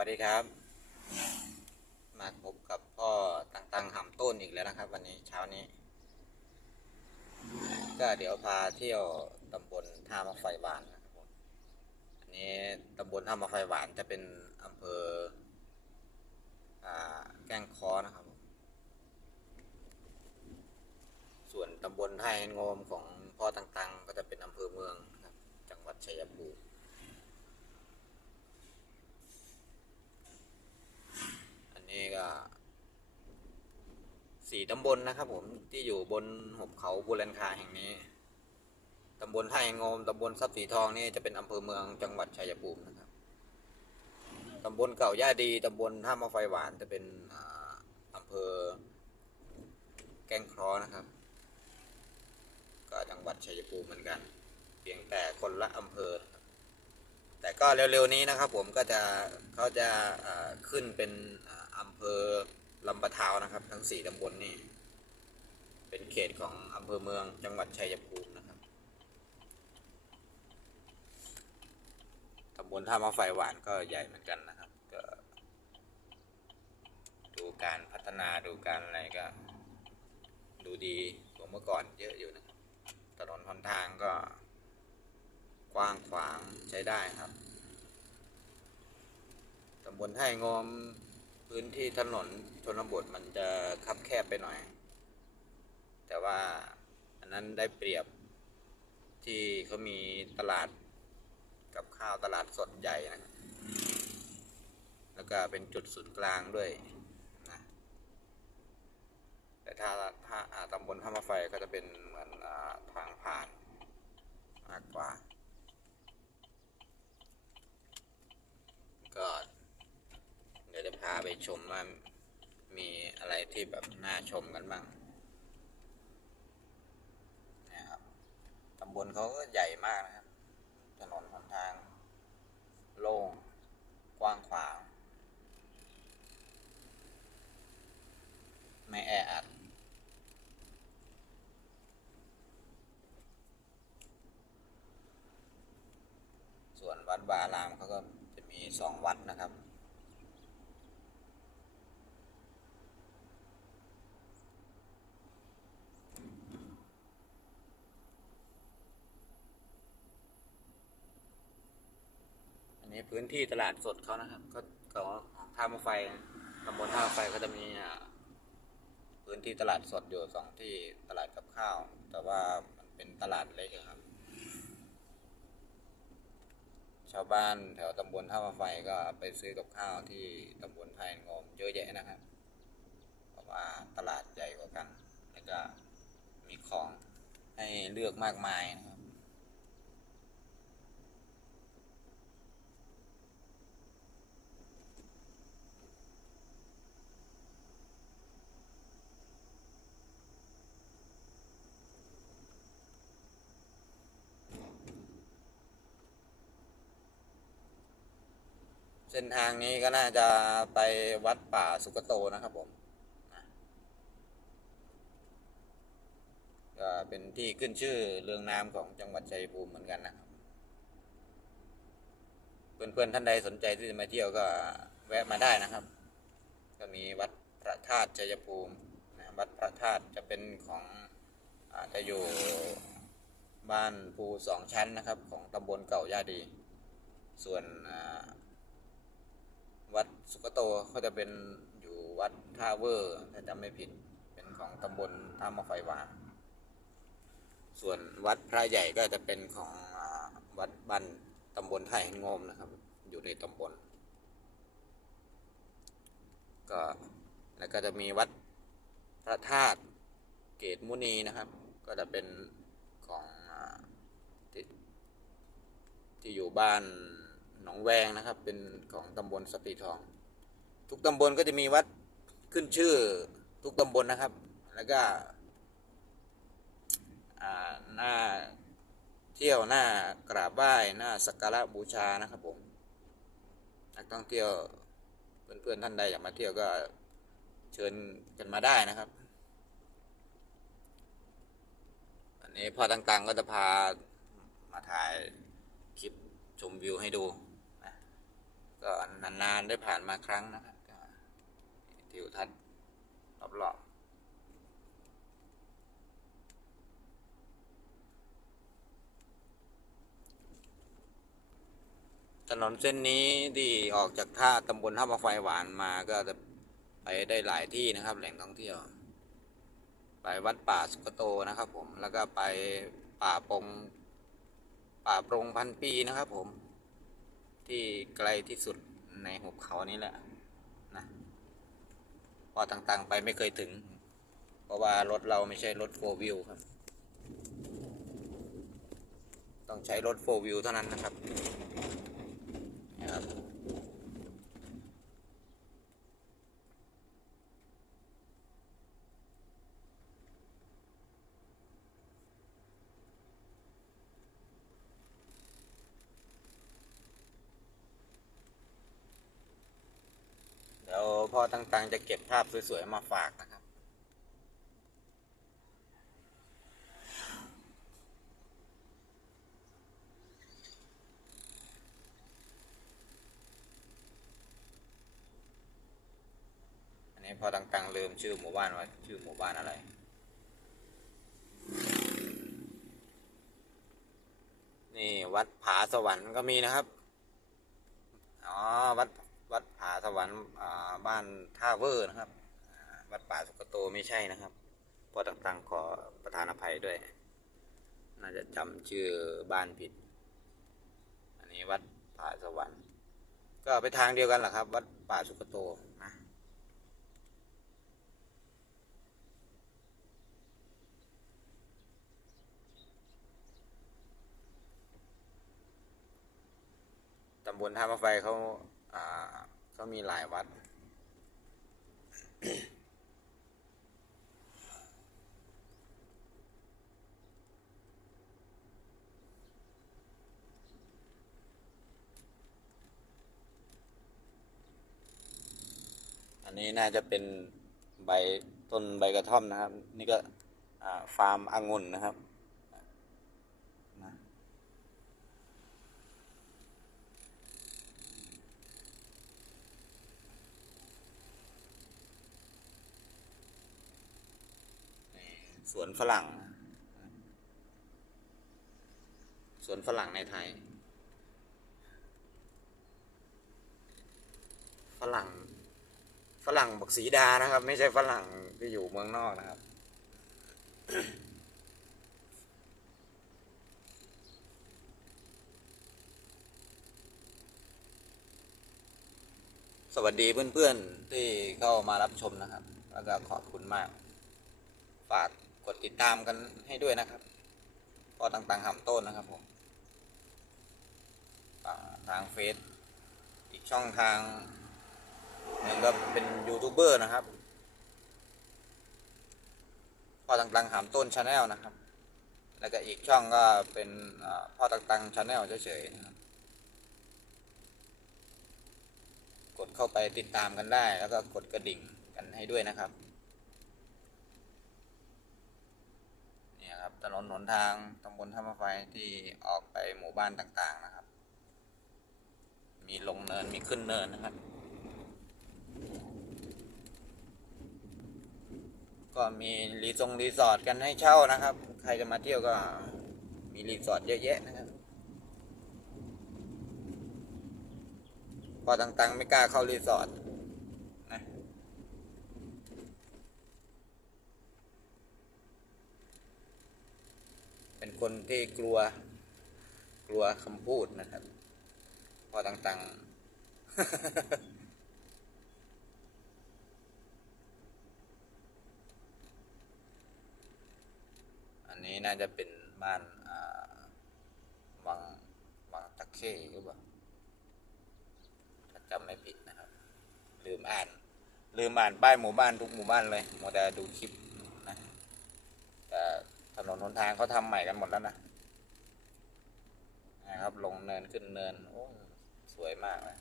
วัสดีครับ มาพบกับพ่อตังตังหำต้นอีกแล้วนะครับ วันนี้เช้านี้ ก็เดี๋ยวพาเที่ยวตำบลท่ามะไฟหวานนะครับผมอันนี้ตำบลท่ามะไฟหวานจะเป็นอำเภออแก้งคอนะครับ ส่วนตำบลท่าเฮนโงมของพ่อตังตังก็จะเป็นอำเภอเมืองจังหวัดชัยภูมิ อันนี้ก็สี่ตำบลนะครับผมที่อยู่บนหุบเขาบูรันคาแห่งนี้ตำบลท่าแงมตำบลทรัพย์สีทองนี่จะเป็นอำเภอเมืองจังหวัดชัยภูมินะครับตำบลเก่าย่าดีตำบลท่ามะไฟหวานจะเป็นอำเภอแก้งคราะห์นะครับ ก็จังหวัดชัยภูมิเหมือนกัน เพียงแต่คนละอำเภอ แต่ก็เร็วๆนี้นะครับ ผมก็จะเขาจะขึ้นเป็นอ่าอำเภอ ลำปะทาวนะครับ ทั้งสี่ตำบลนี่ เป็นเขตของอำเภอเมืองจังหวัดชัยภูมินะครับตำบลท่ามะไฟหวานก็ใหญ่เหมือนกันนะครับก็ดูการพัฒนาดูการอะไรก็ ดูดีกว่าเมื่อก่อนเยอะอยู่นะครับถนนหนทางก็กว้างขวางใช้ได้ครับตำบลไท่งอม พื้นที่ถนนชนบทมันจะคับแคบไปหน่อย แต่ว่าอันนั้นได้เปรียบที่เขามีตลาดกับข้าวตลาดสดใหญ่นะแล้วก็เป็นจุดศูนย์กลางด้วยนะแต่ถ้าถ้าตำบลท่ามะไฟก็จะเป็นเหมือนอทางผ่านมากกว่า ก็เดี๋ยวจะพาไป ชมว่ามีอะไรที่แบบน่าชมกันบ้างนะครับตำบลเขาก็ใหญ่มากนะครับ ถนนหนทาง โล่ง กว้างขวาง ไม่แออัดส่วนวัดวาอารามเขาก็จะมีสองวัดนะครับ อันนี้ พื้นที่ตลาดสดเขานะครับ ก็ขาของท่ามะไฟตำบลท่ามะไฟก็จะมีพื้นที่ตลาดสดอยู่สองที่ตลาดกับข้าว แต่ว่ามันเป็นตลาดเล็กอะครับ ชาวบ้านแถวตำบลท่ามาไฟก็ไปซื้อกับข้าวที่ตำบลไทยงอมเยอะแยะนะครับ เพราะว่าตลาดใหญ่กว่ากัน แล้วก็มีของให้เลือกมากมายนะครับ เส้นทางนี้ก็น่าจะไปวัดป่าสุกโตนะครับผมก็เป็นที่ขึ้นชื่อเรื่องน้ำของจังหวัดชัยภูมิเหมือนกันนะครับ เพื่อนๆท่านใดสนใจที่จะมาเที่ยวก็แวะมาได้นะครับ ก็มีวัดพระธาตุชัยภูมินะวัดพระธาตุจะเป็นของอาจะอยู่บ้านภูสองชั้นนะครับ ของตำบลเก่าย่าดี ส่วนอ่า สุกโตเขาจะเป็นอยู่วัดท่าเวอร์ถ้าจำไม่ผิดเป็นของตำบลท่ามะไฟหวานส่วนวัดพระใหญ่ก็จะเป็นของอวัดบ้านตำบลไทยงมนะครับ อยู่ในตำบลก็แล้วก็จะมีวัดพระธาตุเกตมุนีนะครับ ก็จะเป็นของอที่ที่อยู่บ้านหนองแวงนะครับ เป็นของตำบลสปีทอง ทุกตำบลก็จะมีวัดขึ้นชื่อทุกตำบลนะครับ แล้วก็อ่าหน้าเที่ยวหน้ากราบไหว้หน้าสักการะบูชานะครับผมนักท่องเที่ยวเพื่อนๆท่านใดอยากมาเที่ยวก็เชิญกันมาได้นะครับ อันนี้พอต่างๆก็จะพามาถ่ายคลิปชมวิวให้ดูนะก็นานๆได้ผ่านมาครั้งนะครับ ทิวทัศน์รอบๆถนนเส้นนี้ที่ออกจากท่าตำบลท่ามะไฟหวานมาก็จะไปได้หลายที่นะครับ แหล่งท่องเที่ยว ไปวัดป่าสุกโตนะครับผมแล้วก็ไปป่าปงป่าปรงพันปีนะครับผมที่ไกลที่สุดในหุบเขานี้แหละ อต่างๆ ไปไม่เคยถึง เพราะว่ารถเราไม่ใช่รถโฟวิวครับ ต้องใช้รถโฟวิวเท่านั้นนะครับนะครับ เดี๋ยวพ่อ ต่างๆ จะเก็บภาพสวย ๆ มาฝากนะครับ อันนี้พอต่างๆลืมชื่อหมู่บ้านว่าชื่อหมู่บ้านอะไรนี่วัดผาสวรรค์ก็มีนะครับ อ๋อ วัด วัดผาสวรรค์บ้านท่าเวอร์นะครับวัดป่าสุกโตไม่ใช่นะครับพอต่างๆขอประธานอภัยด้วย น่าจะจำชื่อบ้านผิด อันนี้วัดผาสวรรค์ ก็ไปทางเดียวกันแหละครับ วัดป่าสุกโตนะตำบลท่ามะไฟเขา อ่าเขามีหลายวัด อันนี้น่าจะเป็นใบต้นใบกระท่อมนะครับ นี่ก็ฟาร์มองุ่นนะครับนะ ส วนฝรั่ง สวนฝรั่งในไทย ฝรั่ง ฝรั่งบักสีดานะครับ ไม่ใช่ฝรั่งที่อยู่เมืองนอกนะครับ สวัสดีเพื่อนๆที่เข้ามารับชมนะครับ แล้วก็ขอบคุณมากฝากก ดติดตามกันให้ด้วยนะครับ ก็ต่างๆหำต้นนะครับผมทางเฟซอีกช่องทางหนึ่งก็เป็นยูทูบเบอร์นะครับพ่อต่างๆหำต้นชาแนลนะครับ แล้วก็อีกช่องก็เป็นพ่อต่างๆชาแนลเฉยๆนะครับ กดเข้าไปติดตามกันได้ แล้วก็กดกระดิ่งกันให้ด้วยนะครับ เนี่ยครับ ถนนหนทางตำบลท่ามะไฟที่ออกไปหมู่บ้านต่างๆนะครับ มีลงเนินมีขึ้นเนินนะครับ ก็มีรีสอร์ทรีสอร์ทกันให้เช่านะครับ ใครจะมาเที่ยวก็มีรีสอร์ทเยอะแยะนะครับพอต่างๆไม่กล้าเข้ารีสอร์ทนะ เป็น คนที่กลัว กลัวคำพูดนะครับ พอต่างๆอันนี้น่าจะเป็นบ้านอ่าวังวังตะเข้หรือเปล่าถ้าจำไม่ผิดนะครับ ลืมอ่าน ลืมอ่านป้ายหมู่บ้านทุกหมู่บ้านเลยมัวแต่ดูคลิปนะแต่ ถนนหนทางเขาทำใหม่กันหมดแล้วนะนะครับลงเนินขึ้นเนินโอ้สวยมากเลย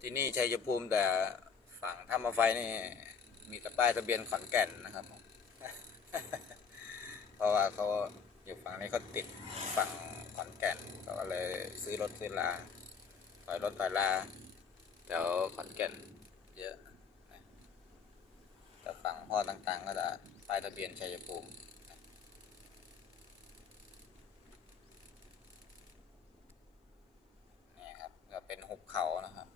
ที่นี่ชัยภูมิแต่ฝั่งท่ามาไฟนี่ มีแต่ป้ายทะเบียนขอนแก่นนะครับ เพราะว่าเขาอยู่ฝั่งนี้เขาติดฝั่ง อนแก่นเขาก็เลยซื้อรถซื้อลาถอยรถถอยลาแถวขอนแก่นเยอะจะแต่ฝั่งพ่อต่างๆ ก็จะป้ายทะเบียนชัยภูมินะนี่ครับก็เป็นหุบเขานะครับ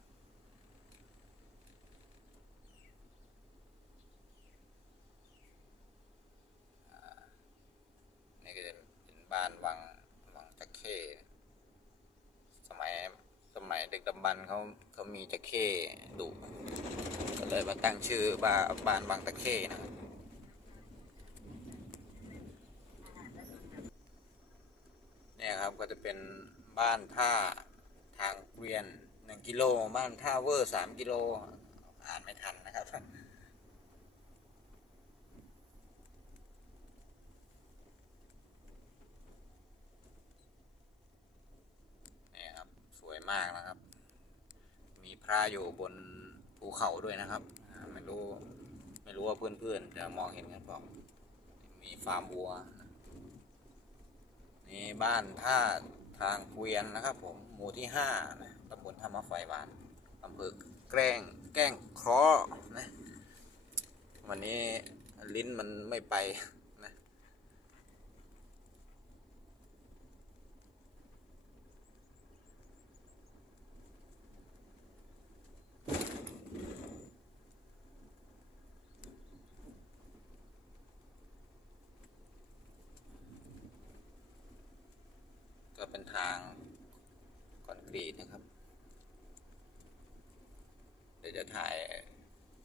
นี่ก็จะเป็นบ้านวังวังตะเข้สมัยสมัยเดึกดำบรรเขาเขามีตะเข้ดุก็เลยมาตั้งชื่อบ้านบ้านบางตะเข้นะครับเนี่ยครับก็จะเป็นบ้านท่าทางเกวียนหนึ่งกิโลบ้านท่าเวอร์สามกิโลอ่านไม่ทันนะครับ นี่ครับ สวย มากนะครับ มีพระอยู่บนภูเขาด้วยนะครับ ไม่รู้ไม่รู้ว่าเพื่อนๆจะมองเห็นกันเปล่ามีฟาร์มวัวนี่บ้านท่าทางเกวียนนะครับผมหมู่ที่ห้านะตำบลธรรมไฟบานอำเภอแกล้งแกล้งคราะห์นะวันนี้ลิ้นมันไม่ไปนะ ก็เป็น ทางคอนกรีตนะครับ เดี๋ยวจะถ่าย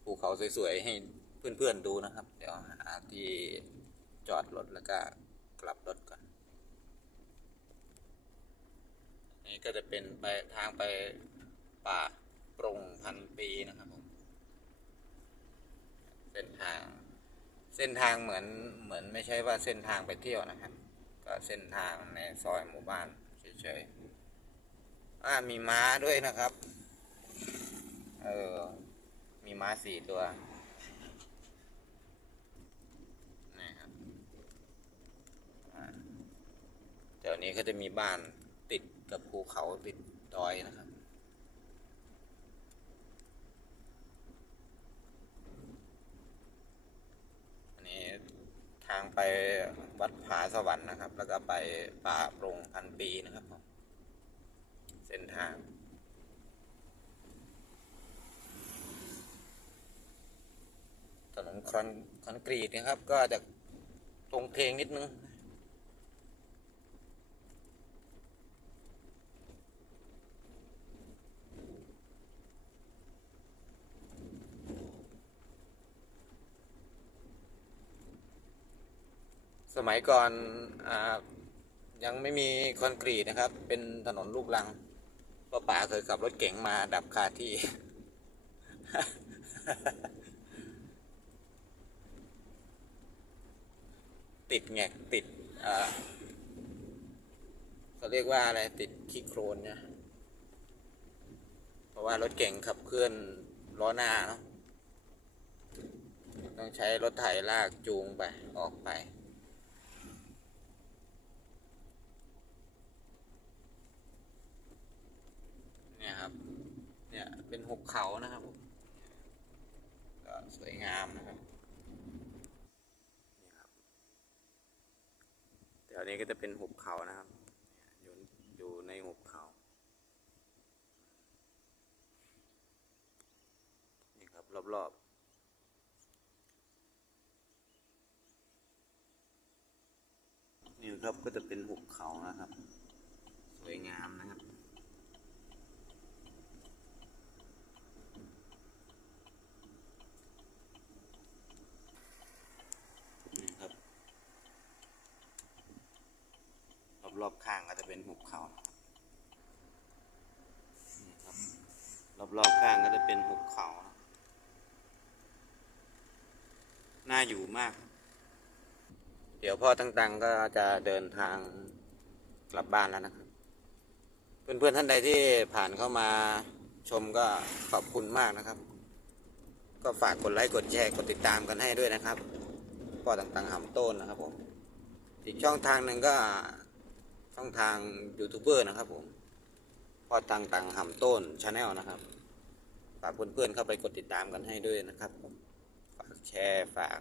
ภูเขาสวยๆให้เพื่อนๆดูนะครับ เดี๋ยวหาที่จอดรถแล้วก็กลับรถก่อน นี่ก็จะเป็นไปทางไปป่าปรงพันปีนะครับผม เส้นทางเส้นทางเหมือนเหมือนไม่ใช่ว่าเส้นทางไปเที่ยวนะครับ ก็เส้นทางในซอยหมู่บ้าน เฉยอ่ามีม้าด้วยนะครับ เออ มีม้าสี่ตัวนี่ครับแถวนี้ก็จะมีบ้านติดกับภูเขาติดดอยนะครับอันนี้ทางไป วัดผาสวรรค์นะครับ แล้วก็ไปป่าโปรงพันปีนะครับ เส้นทางถนนคอนคอนกรีตนะครับ ก็จะตรงเพลงนิดนึง มัยก่อนอยังไม่มีคอนกรีตนะครับ เป็นถนนลูกรังพ่อป๋าเคยขับรถเก๋งมาดับคาที่ ติดแงกติดเขาเรียกว่าอะไรติดขี้โครนเนี่ยเพราะว่ารถเก่งขับเคลื่อนล้อหน้าเนอะต้องใช้รถไถลากจูงไปออกไป เนี่ยครับ เนี่ยเป็นหุบเขานะครับผมก็สวยงามนะครับนี่ครับแถวนี้ก็จะเป็นหุบเขานะครับอยู่อยู่ในหุบเขานี่ครับรอบๆนี่ครับก็จะเป็นหุบเขานะครับ สวยงามนะครับ นี่ครับ รอบข้างก็จะเป็นหุบเขานะครับนี่ครับรอบๆข้างก็จะเป็นหุบเขานะน่าอยู่มาก เดี๋ยวพ่อตั้งๆก็จะเดินทางกลับบ้านแล้วนะครับ เพื่อนๆท่านใดที่ผ่านเข้ามาชมก็ขอบคุณมากนะครับ ก็ฝากกดไลค์กดแชร์กดติดตามกันให้ด้วยนะครับพ่อต่างๆหำต้นนะครับผม อีกช่องทางหนึ่งก็ ช่องทางยูทูบเบอร์นะครับผมพ่อต่างๆหำต้นชาแนลนะครับฝากเพื่อนๆเข้าไปกดติดตามกันให้ด้วยนะครับฝากแชร์ฝาก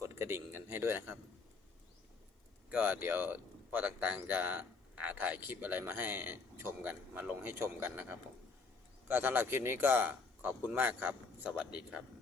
กดกระดิ่งกันให้ด้วยนะครับ ก็เดี๋ยวพ่อต่างๆจะหาถ่ายคลิปอะไรมาให้ชมกัน มาลงให้ชมกันนะครับผมก็สำหรับคลิปนี้ก็ขอบคุณมากครับ สวัสดีครับ